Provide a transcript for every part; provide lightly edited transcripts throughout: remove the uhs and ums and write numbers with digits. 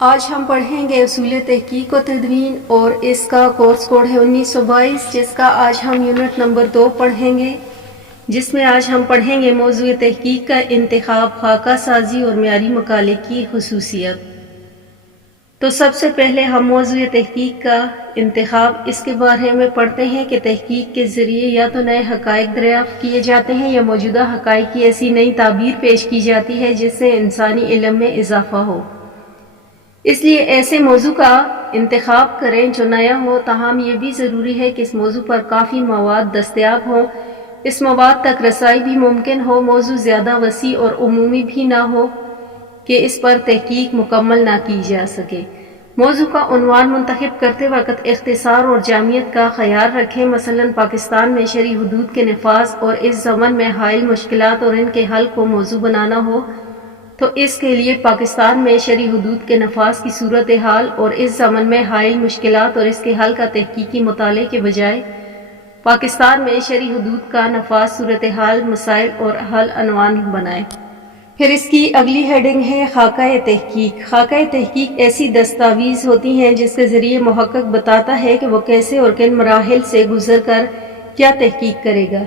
آج ہم پڑھیں گے اصول تحقیق و تدوین اور اس کا کورس کوڈ ہے 1922، جس کا آج ہم یونٹ نمبر 2 پڑھیں گے، جس میں آج ہم پڑھیں گے موضوع تحقیق کا انتخاب، خاکہ سازی اور معیاری مقالے کی خصوصیت۔ تو سب سے پہلے ہم موضوع تحقیق کا انتخاب اس کے بارے میں پڑھتے ہیں کہ تحقیق کے ذریعے یا تو نئے حقائق دریافت کیے جاتے ہیں یا موجودہ حقائق کی ایسی نئی تعبیر پیش کی جاتی ہے جس سے انسانی علم میں اضافہ ہو۔ اس لیے ایسے موضوع کا انتخاب کریں جو نیا ہو، تاہم یہ بھی ضروری ہے کہ اس موضوع پر کافی مواد دستیاب ہوں، اس مواد تک رسائی بھی ممکن ہو، موضوع زیادہ وسیع اور عمومی بھی نہ ہو کہ اس پر تحقیق مکمل نہ کی جا سکے۔ موضوع کا عنوان منتخب کرتے وقت اختصار اور جامعیت کا خیال رکھیں، مثلاً پاکستان میں شرعی حدود کے نفاذ اور اس ضمن میں حائل مشکلات اور ان کے حل کو موضوع بنانا ہو تو اس کے لیے پاکستان میں شرعی حدود کے نفاذ کی صورتحال اور اس ضمن میں حائل مشکلات اور اس کے حل کا تحقیقی مطالعے کے بجائے پاکستان میں شرعی حدود کا نفاذ، صورتحال، مسائل اور حل عنوان بنائیں۔ پھر اس کی اگلی ہیڈنگ ہے خاکہ تحقیق۔ خاکہ تحقیق ایسی دستاویز ہوتی ہیں جس کے ذریعے محقق بتاتا ہے کہ وہ کیسے اور کن مراحل سے گزر کر کیا تحقیق کرے گا۔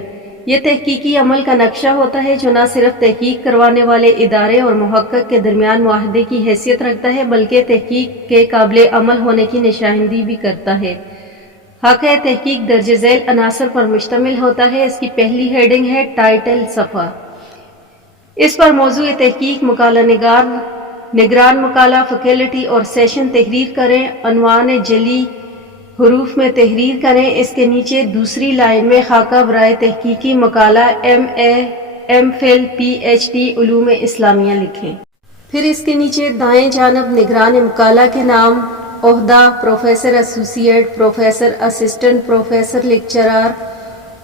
یہ تحقیقی عمل کا نقشہ ہوتا ہے جو نہ صرف تحقیق کروانے والے ادارے اور محقق کے درمیان معاہدے کی حیثیت رکھتا ہے بلکہ تحقیق کے قابل عمل ہونے کی نشاندہی بھی کرتا ہے۔ خاکہ تحقیق درج ذیل عناصر پر مشتمل ہوتا ہے۔ اس کی پہلی ہیڈنگ ہے ٹائٹل صفحہ۔ اس پر موضوع تحقیق، مقالہ نگار، نگران مقالہ، فیکلٹی اور سیشن تحریر کریں، عنوان جعلی حروف میں تحریر کریں۔ اس کے نیچے دوسری لائن میں خاکہ برائے تحقیقی مقالہ MA ایم فل PhD علوم اسلامیہ لکھیں۔ پھر اس کے نیچے دائیں جانب نگران مقالہ کے نام، عہدہ، professor associate, professor assistant, professor lecturer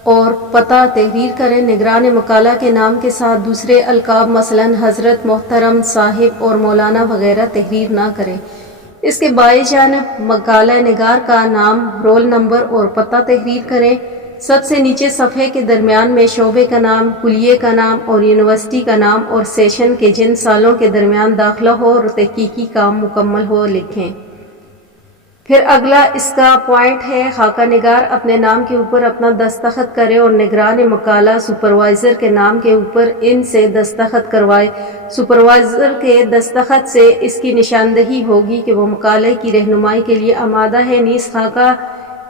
اور پتہ تحریر کریں۔ نگران مقالہ کے نام کے ساتھ دوسرے القاب مثلاً حضرت، محترم، صاحب اور مولانا وغیرہ تحریر نہ کریں۔ اس کے بائیں جانب مقالہ نگار کا نام، رول نمبر اور پتہ تحریر کریں۔ سب سے نیچے صفحے کے درمیان میں شعبے کا نام، کلیے کا نام اور یونیورسٹی کا نام اور سیشن کے جن سالوں کے درمیان داخلہ ہو اور تحقیقی کام مکمل ہو لکھیں۔ پھر اگلا اس کا پوائنٹ ہے خاکہ نگار اپنے نام کے اوپر اپنا دستخط کرے اور نگران مقالہ سپروائزر کے نام کے اوپر ان سے دستخط کروائے۔ سپروائزر کے دستخط سے اس کی نشاندہی ہوگی کہ وہ مقالے کی رہنمائی کے لیے آمادہ ہے، نیز خاکہ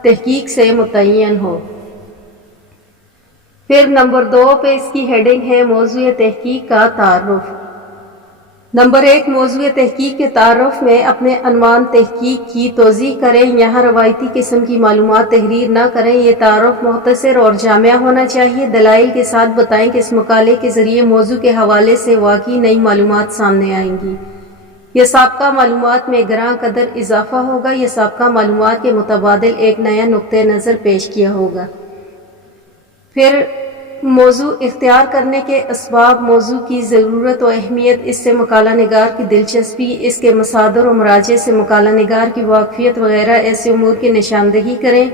تحقیق سے متعین ہو۔ پھر نمبر 2 پہ اس کی ہیڈنگ ہے موضوع تحقیق کا تعارف۔ نمبر 1، موضوع تحقیق کے تعارف میں اپنے عنوان تحقیق کی توضیح کریں۔ یہاں روایتی قسم کی معلومات تحریر نہ کریں۔ یہ تعارف مختصر اور جامع ہونا چاہیے۔ دلائل کے ساتھ بتائیں کہ اس مقالے کے ذریعے موضوع کے حوالے سے واقعی نئی معلومات سامنے آئیں گی، یا سابقہ معلومات میں گراں قدر اضافہ ہوگا، یا سابقہ معلومات کے متبادل ایک نیا نقطہ نظر پیش کیا ہوگا۔ پھر موضوع اختیار کرنے کے اسباب، موضوع کی ضرورت و اہمیت، اس سے مقالہ نگار کی دلچسپی، اس کے مصادر و مراجع سے مقالہ نگار کی واقفیت وغیرہ ایسے امور کی نشاندہی کریں۔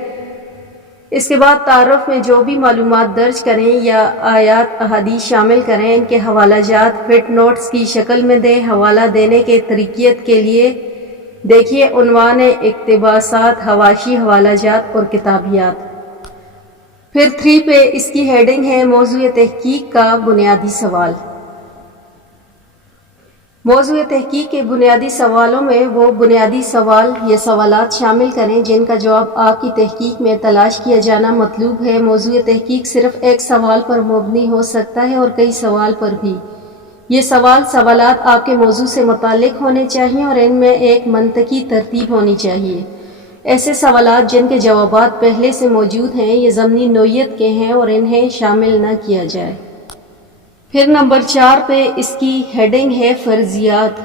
اس کے بعد تعارف میں جو بھی معلومات درج کریں یا آیات احادیث شامل کریں، ان کے حوالہ جات فٹ نوٹس کی شکل میں دیں۔ حوالہ دینے کے طریقیت کے لیے دیکھیے عنوان اقتباسات، حواشی، حوالہ جات اور کتابیات۔ پھر 3 پہ اس کی ہیڈنگ ہے موضوع تحقیق کا بنیادی سوال۔ موضوع تحقیق کے بنیادی سوالوں میں وہ بنیادی سوال یا سوالات شامل کریں جن کا جواب آپ کی تحقیق میں تلاش کیا جانا مطلوب ہے۔ موضوع تحقیق صرف ایک سوال پر مبنی ہو سکتا ہے اور کئی سوال پر بھی۔ یہ سوالات آپ کے موضوع سے متعلق ہونے چاہیے اور ان میں ایک منطقی ترتیب ہونی چاہیے۔ ایسے سوالات جن کے جوابات پہلے سے موجود ہیں، یہ ضمنی نوعیت کے ہیں اور انہیں شامل نہ کیا جائے۔ پھر نمبر 4 پہ اس کی ہیڈنگ ہے فرضیات۔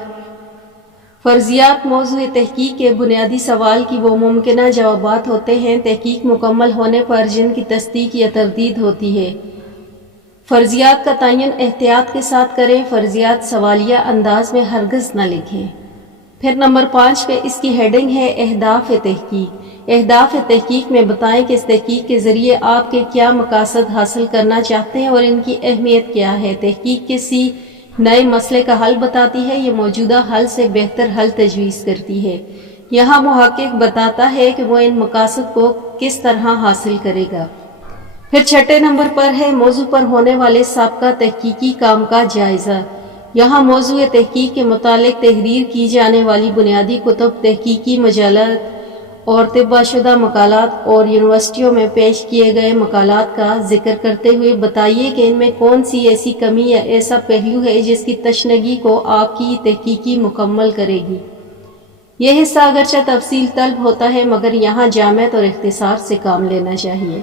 فرضیات موضوع تحقیق کے بنیادی سوال کی وہ ممکنہ جوابات ہوتے ہیں تحقیق مکمل ہونے پر جن کی تصدیق یا تردید ہوتی ہے۔ فرضیات کا تعین احتیاط کے ساتھ کریں۔ فرضیات سوالیہ انداز میں ہرگز نہ لکھیں۔ پھر نمبر 5 پہ اس کی ہیڈنگ ہے اہداف تحقیق۔ اہداف تحقیق میں بتائیں کہ اس تحقیق کے ذریعے آپ کے کیا مقاصد حاصل کرنا چاہتے ہیں اور ان کی اہمیت کیا ہے۔ تحقیق کسی نئے مسئلے کا حل بتاتی ہے یا موجودہ حل سے بہتر حل تجویز کرتی ہے۔ یہاں محقق بتاتا ہے کہ وہ ان مقاصد کو کس طرح حاصل کرے گا۔ پھر چھٹے نمبر پر ہے موضوع پر ہونے والے سابقہ تحقیقی کام کا جائزہ۔ یہاں موضوع تحقیق کے متعلق تحریر کی جانے والی بنیادی کتب، تحقیقی مجلات اور طبع شدہ مقالات اور یونیورسٹیوں میں پیش کیے گئے مقالات کا ذکر کرتے ہوئے بتائیے کہ ان میں کون سی ایسی کمی یا ایسا پہلو ہے جس کی تشنگی کو آپ کی تحقیقی مکمل کرے گی۔ یہ حصہ اگرچہ تفصیل طلب ہوتا ہے مگر یہاں جامعت اور اختصار سے کام لینا چاہیے۔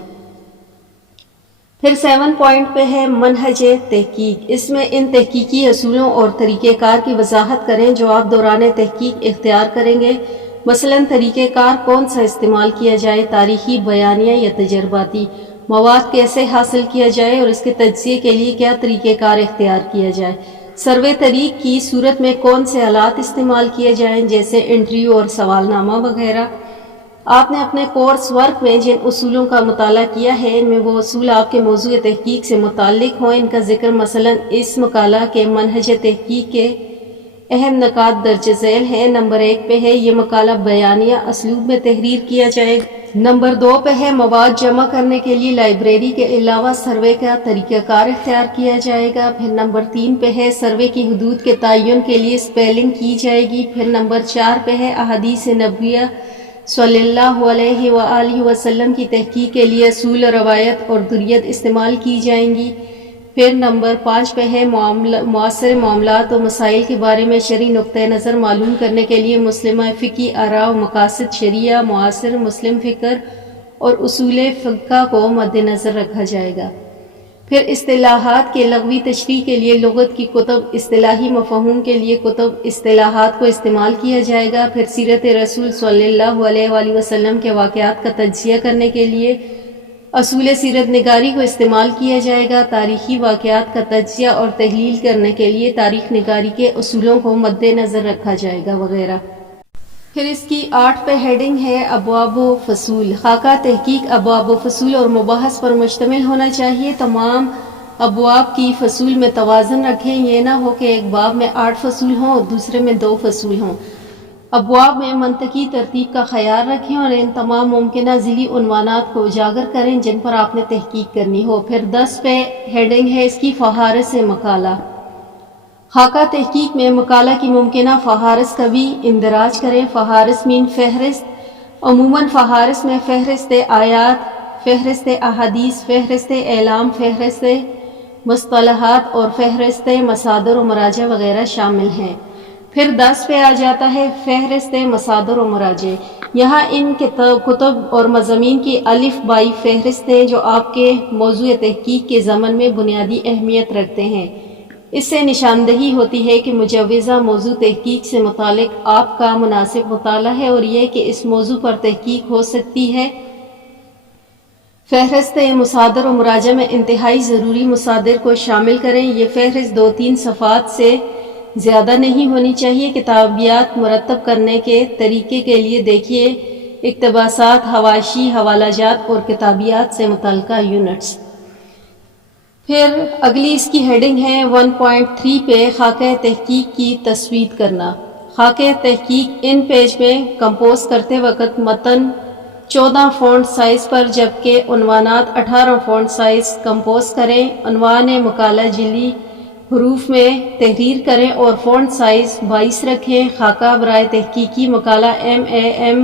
پھر 7 پوائنٹ پہ ہے منہج تحقیق۔ اس میں ان تحقیقی اصولوں اور طریقہ کار کی وضاحت کریں جو آپ دوران تحقیق اختیار کریں گے۔ مثلاً طریقہ کار کون سا استعمال کیا جائے، تاریخی، بیانیہ یا تجرباتی، مواد کیسے حاصل کیا جائے اور اس کے تجزیے کے لیے کیا طریقہ کار اختیار کیا جائے، سروے طریق کی صورت میں کون سے آلات استعمال کیے جائیں جیسے انٹرویو اور سوال نامہ وغیرہ۔ آپ نے اپنے کورس ورک میں جن اصولوں کا مطالعہ کیا ہے ان میں وہ اصول آپ کے موضوع تحقیق سے متعلق ہوں۔ ان کا ذکر مثلاً اس مقالہ کے منہج تحقیق کے اہم نکات درج ذیل ہے۔ نمبر 1 پہ ہے یہ مقالہ بیانیہ اسلوب میں تحریر کیا جائے گا۔ نمبر 2 پہ ہے مواد جمع کرنے کے لیے لائبریری کے علاوہ سروے کا طریقہ کار اختیار کیا جائے گا۔ پھر نمبر 3 پہ ہے سروے کی حدود کے تعین کے لیے اسپیلنگ کی جائے گی۔ پھر نمبر 4 پہ ہے احادیث نبویہ صلی اللہ علیہ وآلہ وسلم کی تحقیق کے لیے اصول، روایت اور دریت استعمال کی جائیں گی۔ پھر نمبر 5 پہ ہے معاصر معاملات و مسائل کے بارے میں شرعی نقطہ نظر معلوم کرنے کے لیے مسلمہ فقہی آراء و مقاصد شرعیہ، معاصر مسلم فکر اور اصول فقہ کو مد نظر رکھا جائے گا۔ پھر اصطلاحات کے لغوی تشریح کے لیے لغت کی کتب، اصطلاحی مفہوم کے لیے کتب، اصطلاحات کو استعمال کیا جائے گا۔ پھر سیرت رسول صلی اللہ علیہ وآلہ وسلم کے واقعات کا تجزیہ کرنے کے لیے اصول سیرت نگاری کو استعمال کیا جائے گا۔ تاریخی واقعات کا تجزیہ اور تحلیل کرنے کے لیے تاریخ نگاری کے اصولوں کو مد نظر رکھا جائے گا وغیرہ۔ پھر اس کی 8 پہ ہیڈنگ ہے ابواب و فصول۔ خاکہ تحقیق ابواب و فصول اور مباحث پر مشتمل ہونا چاہیے۔ تمام ابواب کی فصول میں توازن رکھیں، یہ نہ ہو کہ ایک باب میں 8 فصول ہوں اور دوسرے میں 2 فصول ہوں۔ ابواب میں منطقی ترتیب کا خیال رکھیں اور ان تمام ممکنہ ذیلی عنوانات کو اجاگر کریں جن پر آپ نے تحقیق کرنی ہو۔ پھر 10 پہ ہیڈنگ ہے اس کی فہارس مقالہ۔ خاکہ تحقیق میں مقالہ کی ممکنہ فہارس کا بھی اندراج کریں۔ فہارس مین فہرست۔ عموماً فہارس میں فہرست آیات، فہرست احادیث، فہرست اعلام، فہرست مصطلحات اور فہرست مصادر و مراجع وغیرہ شامل ہیں۔ پھر 10 پہ آ جاتا ہے فہرست مصادر و مراجع۔ یہاں ان کتب اور مضامین کی الف بائی فہرستیں جو آپ کے موضوع تحقیق کے ضمن میں بنیادی اہمیت رکھتے ہیں۔ اس سے نشاندہی ہوتی ہے کہ مجوزہ موضوع تحقیق سے متعلق آپ کا مناسب مطالعہ ہے اور یہ کہ اس موضوع پر تحقیق ہو سکتی ہے۔ فہرست مصادر و مراجع میں انتہائی ضروری مصادر کو شامل کریں۔ یہ فہرست 2-3 صفحات سے زیادہ نہیں ہونی چاہیے۔ کتابیات مرتب کرنے کے طریقے کے لیے دیکھیے اقتباسات، حواشی، حوالہ جات اور کتابیات سے متعلقہ یونٹس۔ پھر اگلی اس کی ہیڈنگ ہے 1.3 پہ خاکہ تحقیق کی تصویب کرنا۔ خاکہ تحقیق ان پیج میں کمپوز کرتے وقت متن 14 فونٹ سائز پر جبکہ عنوانات 18 فونٹ سائز کمپوز کریں۔ عنوان مقالہ جعلی حروف میں تحریر کریں اور فونٹ سائز 22 رکھیں۔ خاکہ برائے تحقیقی مقالہ MA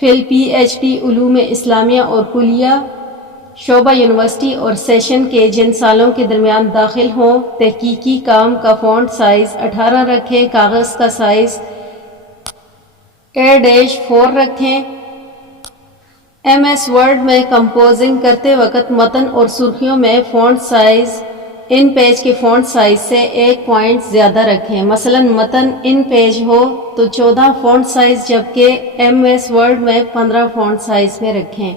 فی PhD علوم اسلامیہ اور کلیہ شعبہ یونیورسٹی اور سیشن کے جن سالوں کے درمیان داخل ہوں۔ تحقیقی کام کا فونٹ سائز 18 رکھیں۔ کاغذ کا سائز A-4 رکھیں۔ MS ورڈ میں کمپوزنگ کرتے وقت متن اور سرخیوں میں فونٹ سائز ان پیج کے فونٹ سائز سے 1 پوائنٹ زیادہ رکھیں۔ مثلا متن ان پیج ہو تو 14 فونٹ سائز جبکہ MS ورڈ میں 15 فونٹ سائز میں رکھیں۔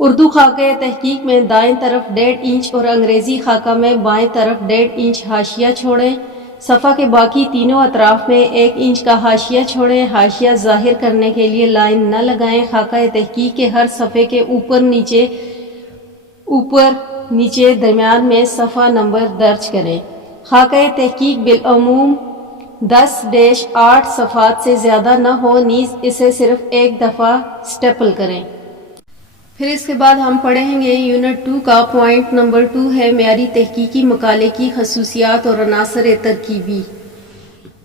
اردو خاکہ تحقیق میں دائیں طرف 1.5 انچ اور انگریزی خاکہ میں بائیں طرف 1.5 انچ حاشیہ چھوڑیں۔ صفحہ کے باقی تینوں اطراف میں 1 انچ کا حاشیہ چھوڑیں۔ حاشیہ ظاہر کرنے کے لیے لائن نہ لگائیں۔ خاکہ تحقیق کے ہر صفحے کے اوپر نیچے درمیان میں صفحہ نمبر درج کریں۔ خاکہ تحقیق بالعموم 10-8 صفحات سے زیادہ نہ ہو، نیز اسے صرف ایک دفعہ سٹیپل کریں۔ پھر اس کے بعد ہم پڑھیں گے یونٹ 2 کا پوائنٹ نمبر 2 ہے معیاری تحقیقی مقالے کی خصوصیات اور عناصر ترکیبی۔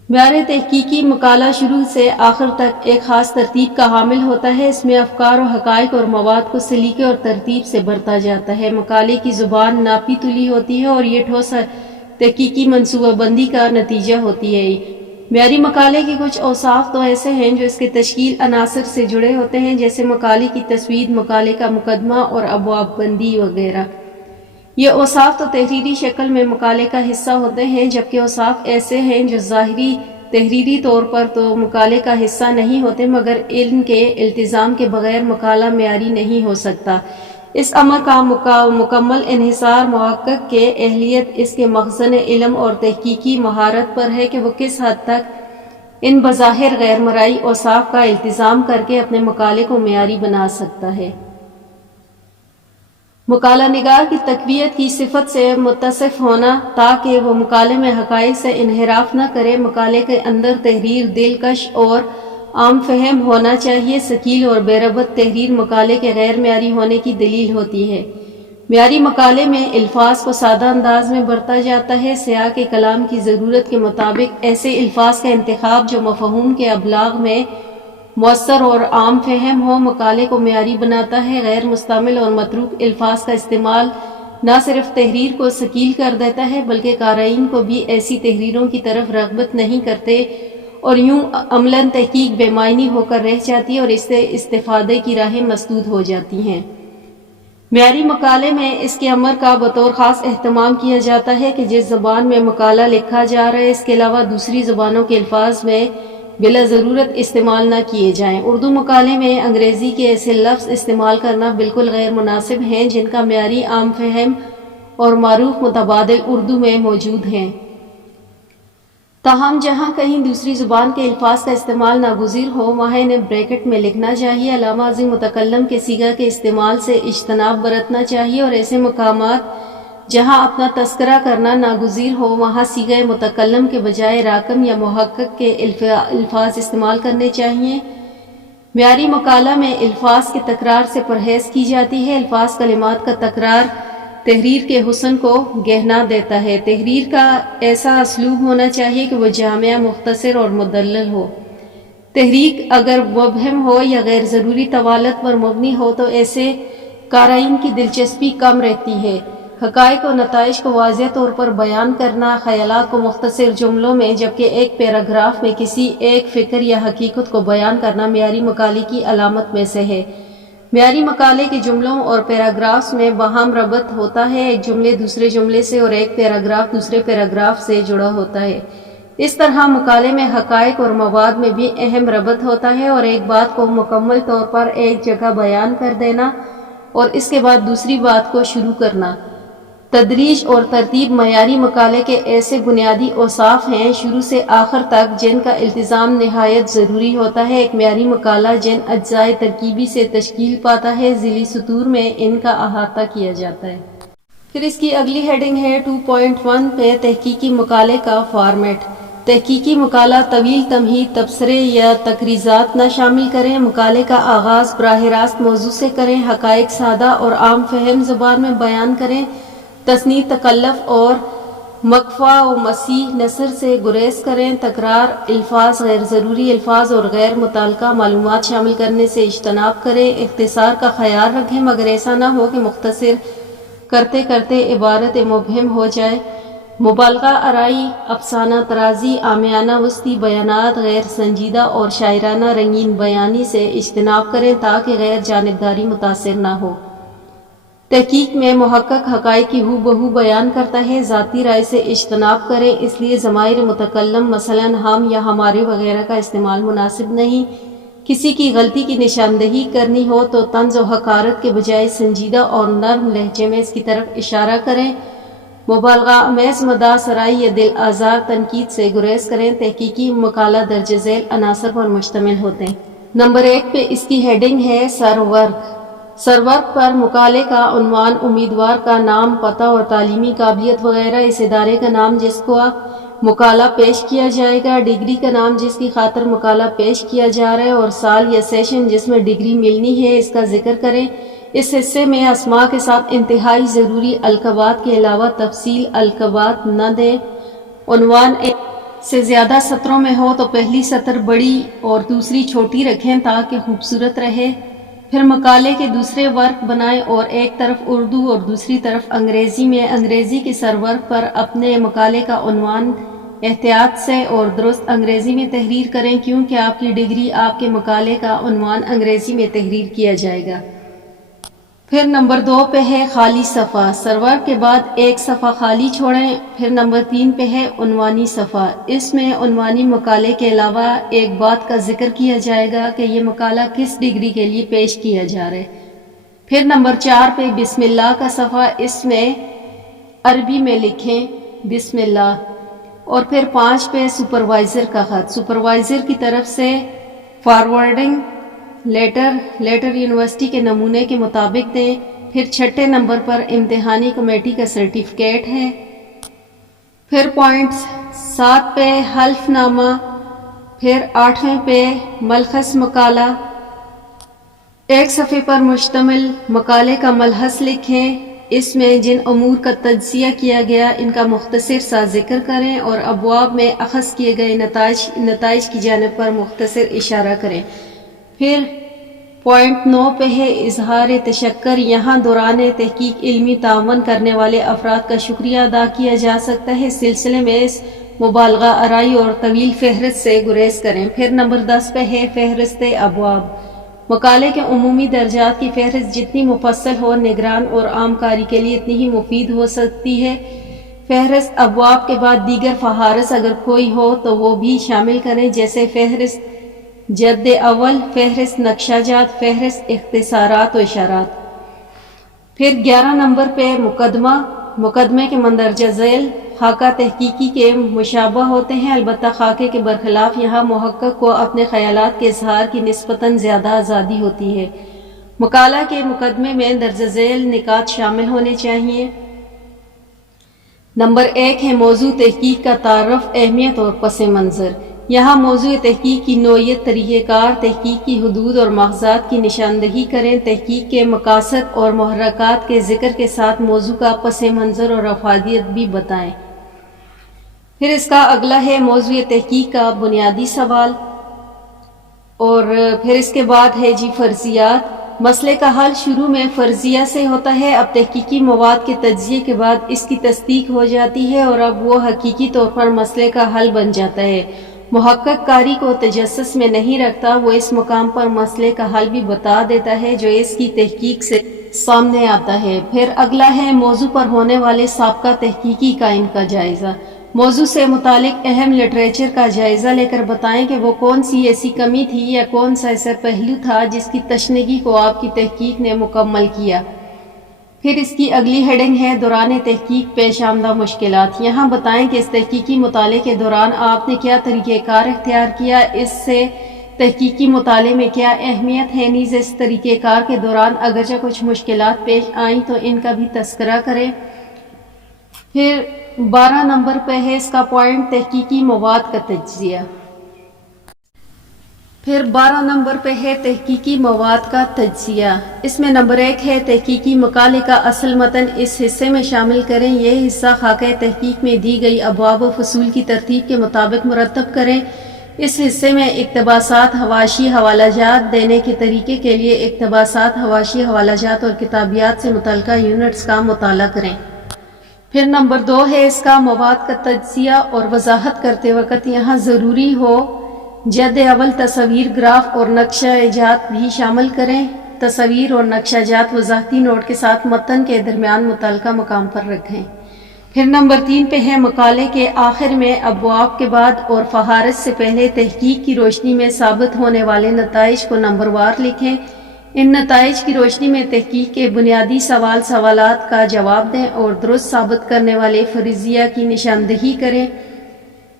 معیاری تحقیقی مقالہ شروع سے آخر تک ایک خاص ترتیب کا حامل ہوتا ہے۔ اس میں افکار و حقائق اور مواد کو سلیقے اور ترتیب سے بھرتا جاتا ہے۔ مقالے کی زبان ناپی تلی ہوتی ہے اور یہ ٹھوس تحقیقی منصوبہ بندی کا نتیجہ ہوتی ہے۔ معیاری مقالے کے کچھ اوصاف تو ایسے ہیں جو اس کے تشکیل عناصر سے جڑے ہوتے ہیں، جیسے مقالے کی تسوید، مقالے کا مقدمہ اور ابواب بندی وغیرہ۔ یہ اوصاف تو تحریری شکل میں مقالے کا حصہ ہوتے ہیں، جبکہ اوصاف ایسے ہیں جو ظاہری تحریری طور پر تو مقالے کا حصہ نہیں ہوتے، مگر ان کے التزام کے بغیر مقالہ معیاری نہیں ہو سکتا۔ اس امر کا مکمل انحصار محقق کے اہلیت، اس کے مخزن علم اور تحقیقی مہارت پر ہے کہ وہ کس حد تک ان بظاہر غیر مرئی اوصاف کا التزام کر کے اپنے مقالے کو معیاری بنا سکتا ہے۔ مقالہ نگار کی تقویت کی صفت سے متصف ہونا، تاکہ وہ مقالے میں حقائق سے انحراف نہ کرے۔ مقالے کے اندر تحریر دلکش اور عام فہم ہونا چاہیے۔ ثقیل اور بے ربط تحریر مقالے کے غیر معیاری ہونے کی دلیل ہوتی ہے۔ معیاری مقالے میں الفاظ کو سادہ انداز میں برتا جاتا ہے۔ سیاق کلام کی ضرورت کے مطابق ایسے الفاظ کا انتخاب جو مفہوم کے ابلاغ میں مؤثر اور عام فہم ہو، مقالے کو معیاری بناتا ہے۔ غیر مستعمل اور متروک الفاظ کا استعمال نہ صرف تحریر کو ثقیل کر دیتا ہے، بلکہ قارئین کو بھی ایسی تحریروں کی طرف رغبت نہیں کرتے اور یوں عملاً تحقیق بے معنی ہو کر رہ جاتی ہے اور اس سے استفادے کی راہیں مسدود ہو جاتی ہیں۔ معیاری مقالے میں اس کے امر کا بطور خاص اہتمام کیا جاتا ہے کہ جس زبان میں مقالہ لکھا جا رہا ہے، اس کے علاوہ دوسری زبانوں کے الفاظ میں بلا ضرورت استعمال نہ کیے جائیں۔ اردو مقالے میں انگریزی کے ایسے لفظ استعمال کرنا بالکل غیر مناسب ہیں جن کا معیاری عام فہم اور معروف متبادل اردو میں موجود ہیں۔ تاہم جہاں کہیں دوسری زبان کے الفاظ کا استعمال ناگزیر ہو، وہاں انہیں بریکٹ میں لکھنا چاہیے۔ علامہ عظیم متکلم کے صیغہ کے استعمال سے اجتناب برتنا چاہیے، اور ایسے مقامات جہاں اپنا تذکرہ کرنا ناگزیر ہو، وہاں صیغہ متکلم کے بجائے راکم یا محقق کے الفاظ استعمال کرنے چاہیے۔ معیاری مقالہ میں الفاظ کی تکرار سے پرہیز کی جاتی ہے۔ الفاظ کلمات کا تکرار تحریر کے حسن کو گہنا دیتا ہے۔ تحریر کا ایسا اسلوب ہونا چاہیے کہ وہ جامع، مختصر اور مدلل ہو۔ تحریر اگر مبہم ہو یا غیر ضروری طوالت پر مبنی ہو تو ایسے قارئین کی دلچسپی کم رہتی ہے۔ حقائق و نتائج کو واضح طور پر بیان کرنا، خیالات کو مختصر جملوں میں جبکہ ایک پیراگراف میں کسی ایک فکر یا حقیقت کو بیان کرنا معیاری مقالے کی علامت میں سے ہے۔ معیاری مقالے کے جملوں اور پیراگرافز میں باہم ربط ہوتا ہے، ایک جملے دوسرے جملے سے اور ایک پیراگراف دوسرے پیراگراف سے جڑا ہوتا ہے۔ اس طرح مقالے میں حقائق اور مواد میں بھی اہم ربط ہوتا ہے، اور ایک بات کو مکمل طور پر ایک جگہ بیان کر دینا اور اس کے بعد دوسری بات کو شروع کرنا۔ تدریج اور ترتیب معیاری مقالے کے ایسے بنیادی اوصاف ہیں شروع سے آخر تک جن کا التزام نہایت ضروری ہوتا ہے۔ ایک معیاری مقالہ جن اجزائے ترکیبی سے تشکیل پاتا ہے، ذیلی سطور میں ان کا احاطہ کیا جاتا ہے۔ پھر اس کی اگلی ہیڈنگ ہے 2.1 پہ تحقیقی مقالے کا فارمیٹ۔ تحقیقی مقالہ طویل تمہید، تبصرے یا تقریضات نہ شامل کریں۔ مقالے کا آغاز براہ راست موضوع سے کریں۔ حقائق سادہ اور عام فہم زبان میں بیان کریں۔ تصنیف، تکلف اور مقفع و مسیح نثر سے گریز کریں۔ تکرار الفاظ، غیر ضروری الفاظ اور غیر متعلقہ معلومات شامل کرنے سے اجتناب کریں۔ اختصار کا خیال رکھیں، مگر ایسا نہ ہو کہ مختصر کرتے کرتے عبارت مبہم ہو جائے۔ مبالغہ آرائی، افسانہ طرازی، عامیانہ وسطی بیانات، غیر سنجیدہ اور شاعرانہ رنگین بیانی سے اجتناب کریں تاکہ غیر جانبداری متاثر نہ ہو۔ تحقیق میں محقق حقائق کی ہو بہو بیان کرتا ہے، ذاتی رائے سے اجتناب کریں، اس لیے ضمائر متکلم مثلاً ہم یا ہمارے وغیرہ کا استعمال مناسب نہیں۔ کسی کی غلطی کی نشاندہی کرنی ہو تو طنز و حقارت کے بجائے سنجیدہ اور نرم لہجے میں اس کی طرف اشارہ کریں۔ مبالغہ آمیز مداح سرائی یا دل آزار تنقید سے گریز کریں۔ تحقیقی مقالہ درج ذیل عناصر پر مشتمل ہوتے ہیں۔ نمبر 1 پہ اس کی ہیڈنگ ہے سرورق۔ سرورق پر مقالے کا عنوان، امیدوار کا نام، پتہ اور تعلیمی قابلیت وغیرہ، اس ادارے کا نام جس کو مقالہ پیش کیا جائے گا، ڈگری کا نام جس کی خاطر مقالہ پیش کیا جا رہا ہے، اور سال یا سیشن جس میں ڈگری ملنی ہے، اس کا ذکر کریں۔ اس حصے میں اسماء کے ساتھ انتہائی ضروری القابات کے علاوہ تفصیل القابات نہ دیں۔ عنوان ایک سے زیادہ سطروں میں ہو تو پہلی سطر بڑی اور دوسری چھوٹی رکھیں تاکہ خوبصورت رہے۔ پھر مقالے کے دوسرے ورق بنائیں اور ایک طرف اردو اور دوسری طرف انگریزی میں۔ انگریزی کے سرورق پر اپنے مقالے کا عنوان احتیاط سے اور درست انگریزی میں تحریر کریں، کیونکہ آپ کی ڈگری آپ کے مقالے کا عنوان انگریزی میں تحریر کیا جائے گا۔ پھر نمبر 2 پہ ہے خالی صفحہ، سرورق کے بعد ایک صفحہ خالی چھوڑیں۔ پھر نمبر 3 پہ ہے عنوانی صفحہ، اس میں عنوانی مقالے کے علاوہ ایک بات کا ذکر کیا جائے گا کہ یہ مقالہ کس ڈگری کے لیے پیش کیا جا رہا ہے۔ پھر نمبر 4 پہ بسم اللہ کا صفحہ، اس میں عربی میں لکھیں بسم اللہ۔ اور پھر 5 پہ سپروائزر کا خط، سپروائزر کی طرف سے فارورڈنگ لیٹر یونیورسٹی کے نمونے کے مطابق دیں۔ پھر 6 نمبر پر امتحانی کمیٹی کا سرٹیفکیٹ ہے۔ پھر پوائنٹ 7 پہ حلف نامہ۔ پھر 8ویں پہ ملخص مقالہ، ایک صفحے پر مشتمل مقالے کا ملخص لکھیں، اس میں جن امور کا تجزیہ کیا گیا ان کا مختصر سا ذکر کریں اور ابواب میں اخذ کیے گئے نتائج کی جانب پر مختصر اشارہ کریں۔ پھر پوائنٹ 9 پہ ہے اظہار تشکر، یہاں دوران تحقیق علمی تعاون کرنے والے افراد کا شکریہ ادا کیا جا سکتا ہے، اس سلسلے میں اس مبالغہ آرائی اور طویل فہرست سے گریز کریں۔ پھر نمبر 10 پہ ہے فہرست ابواب، مقالے کے عمومی درجات کی فہرست جتنی مفصل ہو نگران اور عام قاری کے لیے اتنی ہی مفید ہو سکتی ہے۔ فہرست ابواب کے بعد دیگر فہارس اگر کوئی ہو تو وہ بھی شامل کریں، جیسے فہرست جد اول، فہرست نقشہ جات، فہرست اختصارات و اشارات۔ پھر 11 نمبر پہ مقدمے کے مندرجہ ذیل خاکہ تحقیقی کے مشابہ ہوتے ہیں، البتہ خاکے کے برخلاف یہاں محقق کو اپنے خیالات کے اظہار کی نسبتاً زیادہ آزادی ہوتی ہے۔ مقالہ کے مقدمے میں درج ذیل نکات شامل ہونے چاہیے۔ نمبر 1 ہے موضوع تحقیق کا تعارف، اہمیت اور پس منظر۔ یہاں موضوع تحقیق کی نوعیت، طریقہ کار، تحقیق کی حدود اور ماخذات کی نشاندہی کریں، تحقیق کے مقاصد اور محرکات کے ذکر کے ساتھ موضوع کا پس منظر اور افادیت بھی بتائیں۔ پھر اس کا اگلا ہے موضوع تحقیق کا بنیادی سوال، اور پھر اس کے بعد ہے فرضیات۔ مسئلے کا حل شروع میں فرضیہ سے ہوتا ہے، اب تحقیقی مواد کے تجزیے کے بعد اس کی تصدیق ہو جاتی ہے اور اب وہ حقیقی طور پر مسئلے کا حل بن جاتا ہے۔ محقق قاری کو تجسس میں نہیں رکھتا، وہ اس مقام پر مسئلے کا حل بھی بتا دیتا ہے جو اس کی تحقیق سے سامنے آتا ہے۔ پھر اگلا ہے موضوع پر ہونے والے سابقہ تحقیقی قائم کا جائزہ۔ موضوع سے متعلق اہم لٹریچر کا جائزہ لے کر بتائیں کہ وہ کون سی ایسی کمی تھی یا کون سا ایسا پہلو تھا جس کی تشنگی کو آپ کی تحقیق نے مکمل کیا۔ پھر اس کی اگلی ہیڈنگ ہے دوران تحقیق پیش آمدہ مشکلات۔ یہاں بتائیں کہ اس تحقیقی مطالعے کے دوران آپ نے کیا طریقہ کار اختیار کیا، اس سے تحقیقی مطالعے میں کیا اہمیت ہے، نیز اس طریقہ کار کے دوران اگرچہ کچھ مشکلات پیش آئیں تو ان کا بھی تذکرہ کریں۔ پھر 12 نمبر پہ ہے اس کا پوائنٹ تحقیقی مواد کا تجزیہ۔ پھر 12 نمبر پہ ہے تحقیقی مواد کا تجزیہ۔ اس میں نمبر 1 ہے تحقیقی مقالے کا اصل متن، اس حصے میں شامل کریں۔ یہ حصہ خاکہ تحقیق میں دی گئی ابواب و فصول کی ترتیب کے مطابق مرتب کریں۔ اس حصے میں اقتباسات، حواشی، حوالہ جات دینے کے طریقے کے لیے اقتباسات، حواشی، حوالہ جات اور کتابیات سے متعلقہ یونٹس کا مطالعہ کریں۔ پھر نمبر 2 ہے اس کا مواد کا تجزیہ اور وضاحت کرتے وقت یہاں ضروری ہو جد اول تصاویر، گراف اور نقشہ جات بھی شامل کریں۔ تصاویر اور نقشہ جات وضاحتی نوٹ کے ساتھ متن کے درمیان متعلقہ مقام پر رکھیں۔ پھر نمبر 3 پہ ہے مقالے کے آخر میں ابواب کے بعد اور فہارس سے پہلے تحقیق کی روشنی میں ثابت ہونے والے نتائج کو نمبر وار لکھیں۔ ان نتائج کی روشنی میں تحقیق کے بنیادی سوالات کا جواب دیں اور درست ثابت کرنے والے فرضیہ کی نشاندہی کریں۔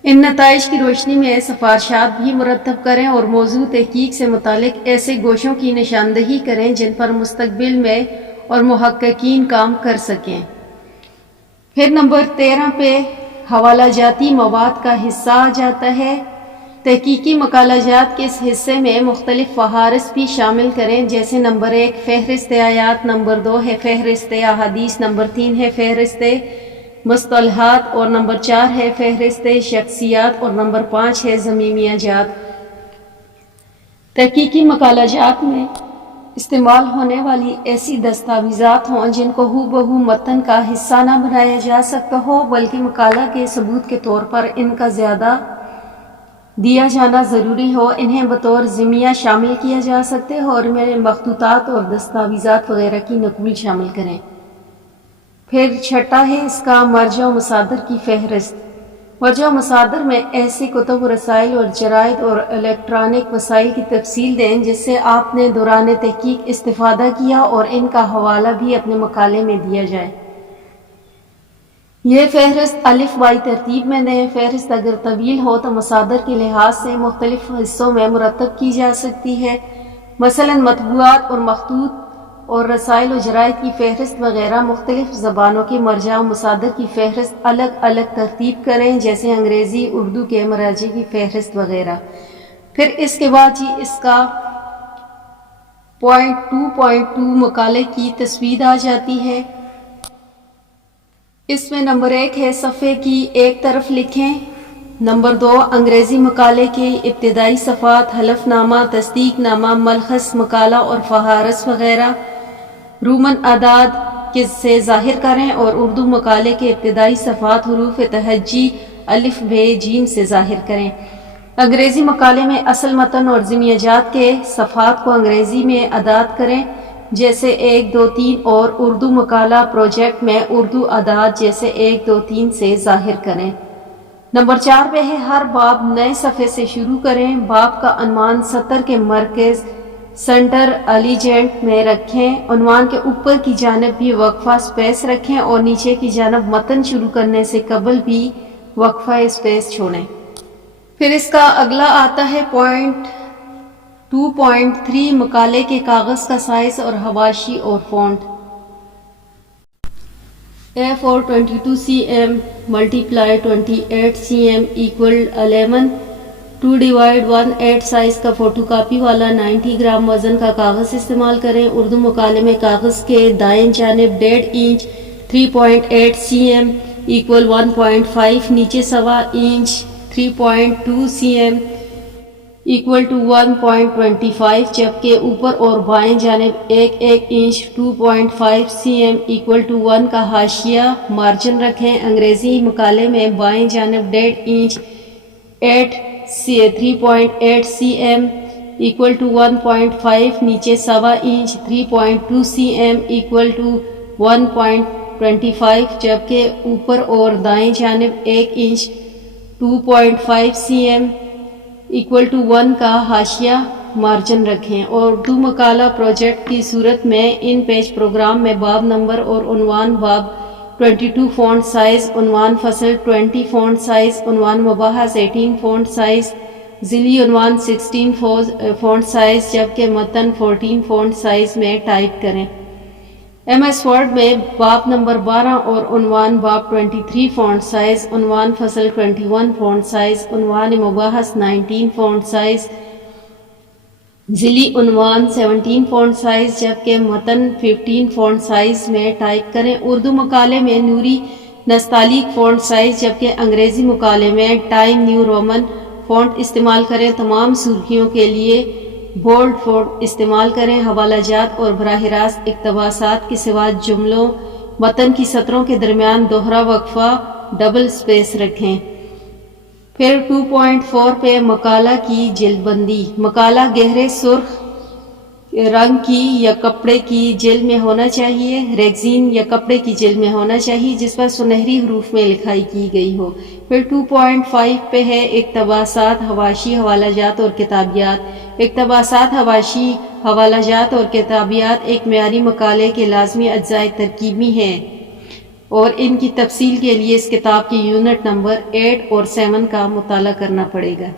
ان نتائج کی روشنی میں سفارشات بھی مرتب کریں اور موضوع تحقیق سے متعلق ایسے گوشوں کی نشاندہی کریں جن پر مستقبل میں اور محققین کام کر سکیں۔ پھر نمبر 13 پہ حوالہ جاتی مواد کا حصہ آ جاتا ہے۔ تحقیقی مقالہ جات کے اس حصے میں مختلف فہارست بھی شامل کریں، جیسے نمبر 1 فہرست آیات، نمبر 2 ہے فہرست احادیث، نمبر 3 ہے فہرست مصطلحات، اور نمبر 4 ہے فہرست شخصیات، اور نمبر 5 ہے ضمیمیہ جات۔ تحقیقی مقالہ جات میں استعمال ہونے والی ایسی دستاویزات ہوں جن کو ہو بہو متن کا حصہ نہ بنایا جا سکتا ہو، بلکہ مقالہ کے ثبوت کے طور پر ان کا زیادہ دیا جانا ضروری ہو، انہیں بطور ضمنیہ شامل کیا جا سکتے ہو، اور ان میں مخطوطات اور دستاویزات وغیرہ کی نقول شامل کریں۔ پھر چھٹا ہے اس کا مرجع و مصادر کی فہرست۔ مرجع و مصادر میں ایسی کتب و رسائل اور جرائد اور الیکٹرانک وسائل کی تفصیل دیں جس سے آپ نے دوران تحقیق استفادہ کیا، اور ان کا حوالہ بھی اپنے مقالے میں دیا جائے۔ یہ فہرست الف بائی ترتیب میں دیں۔ فہرست اگر طویل ہو تو مصادر کے لحاظ سے مختلف حصوں میں مرتب کی جا سکتی ہے، مثلا مطبوعات اور مخطوط اور رسائل و جرائد کی فہرست وغیرہ۔ مختلف زبانوں کے مرجع و مصادر کی فہرست الگ الگ ترتیب کریں، جیسے انگریزی، اردو کے مراجع کی فہرست وغیرہ۔ پھر اس کے بعد اس کا پوائنٹ 2.2 مقالے کی تسوید آ جاتی ہے۔ اس میں نمبر 1 ہے صفحے کی ایک طرف لکھیں۔ نمبر 2 انگریزی مقالے کے ابتدائی صفحات، حلف نامہ، تصدیق نامہ، ملخص مقالہ اور فہارست وغیرہ رومن اعداد سے ظاہر کریں، اور اردو مقالے کے ابتدائی صفحات حروف تہجی الف ب ج سے ظاہر کریں۔ انگریزی مقالے میں اصل متن اور ضمیمیہ جات کے صفحات کو انگریزی میں اعداد کریں، جیسے 1 2 3، اور اردو مقالہ پروجیکٹ میں اردو اعداد جیسے 1 2 3 سے ظاہر کریں۔ نمبر 4 پہ ہے ہر باب نئے صفحے سے شروع کریں۔ باب کا عنوان سطر کے مرکز سینٹر الیجنٹ میں رکھیں۔ عنوان کے اوپر کی جانب بھی وقفہ سپیس رکھیں، اور نیچے کی جانب متن شروع کرنے سے قبل بھی وقفہ سپیس چھوڑیں۔ پھر اس کا اگلا آتا ہے پوائنٹ 2.3 مقالے کے کاغذ کا سائز اور حواشی اور font. A4 22 cm × 28 cm = 11۔ 2/1/8 size کا فوٹو کاپی والا 90 گرام وزن کا کاغذ استعمال کریں۔ اردو مقالے میں کاغذ کے دائیں جانب 1.5 انچ 3.8 cm = 1.5، نیچے سوا انچ 3.2 cm = 1.25، جبکہ اوپر اور بائیں جانب 1 انچ 2.5 cm = 1 کا حاشیہ مارجن رکھیں۔ انگریزی مقالے میں بائیں جانب 1.5 انچ 3.8 cm = 1.5، نیچے سوا انچ 3.2 cm = 1.25، جبکہ اوپر اور دائیں جانب 1 انچ 2.5 cm = 1 کا حاشیہ مارجن رکھیں۔ اور اردو مقالہ پروجیکٹ کی صورت میں ان پیج پروگرام میں باب نمبر اور عنوان باب 22 فونٹ سائز، عنوان فصل 20 فونٹ سائز، عنوان مباحث 18 فونٹ سائز، ذیلی عنوان 16 فونٹ سائز، جبکہ متن 14 فونٹ سائز میں ٹائپ کریں۔ ایم ایس ورڈ میں باب نمبر 12 اور عنوان باب 23 فونٹ سائز، عنوان فصل 21 فونٹ سائز، عنوان مباحث 19 فونٹ سائز، ذیلی عنوان 17 فونٹ سائز، جبکہ متن 15 فونٹ سائز میں ٹائپ کریں۔ اردو مقالے میں نوری نستعلیق فونٹ سائز، جبکہ انگریزی مقالے میں ٹائم نیو رومن فونٹ استعمال کریں۔ تمام سرخیوں کے لیے بولڈ فونٹ استعمال کریں۔ حوالہ جات اور براہ راست اقتباسات کے سوا جملوں متن کی سطروں کے درمیان دوہرا وقفہ ڈبل سپیس رکھیں۔ پھر 2.4 پہ مقالہ کی جلد بندی۔ مقالہ گہرے سرخ رنگ کی یا کپڑے کی جلد میں ہونا چاہیے، ریگزین یا کپڑے کی جلد میں ہونا چاہیے جس پر سنہری حروف میں لکھائی کی گئی ہو۔ پھر 2.5 پہ ہے اقتباسات، حواشی، حوالہ جات اور کتابیات۔ اقتباسات، حواشی، حوالہ جات اور کتابیات ایک معیاری مقالے کے لازمی اجزائے ترکیبی ہیں۔ اور ان کی تفصیل کے لیے اس کتاب کی یونٹ نمبر 8 اور 7 کا مطالعہ کرنا پڑے گا۔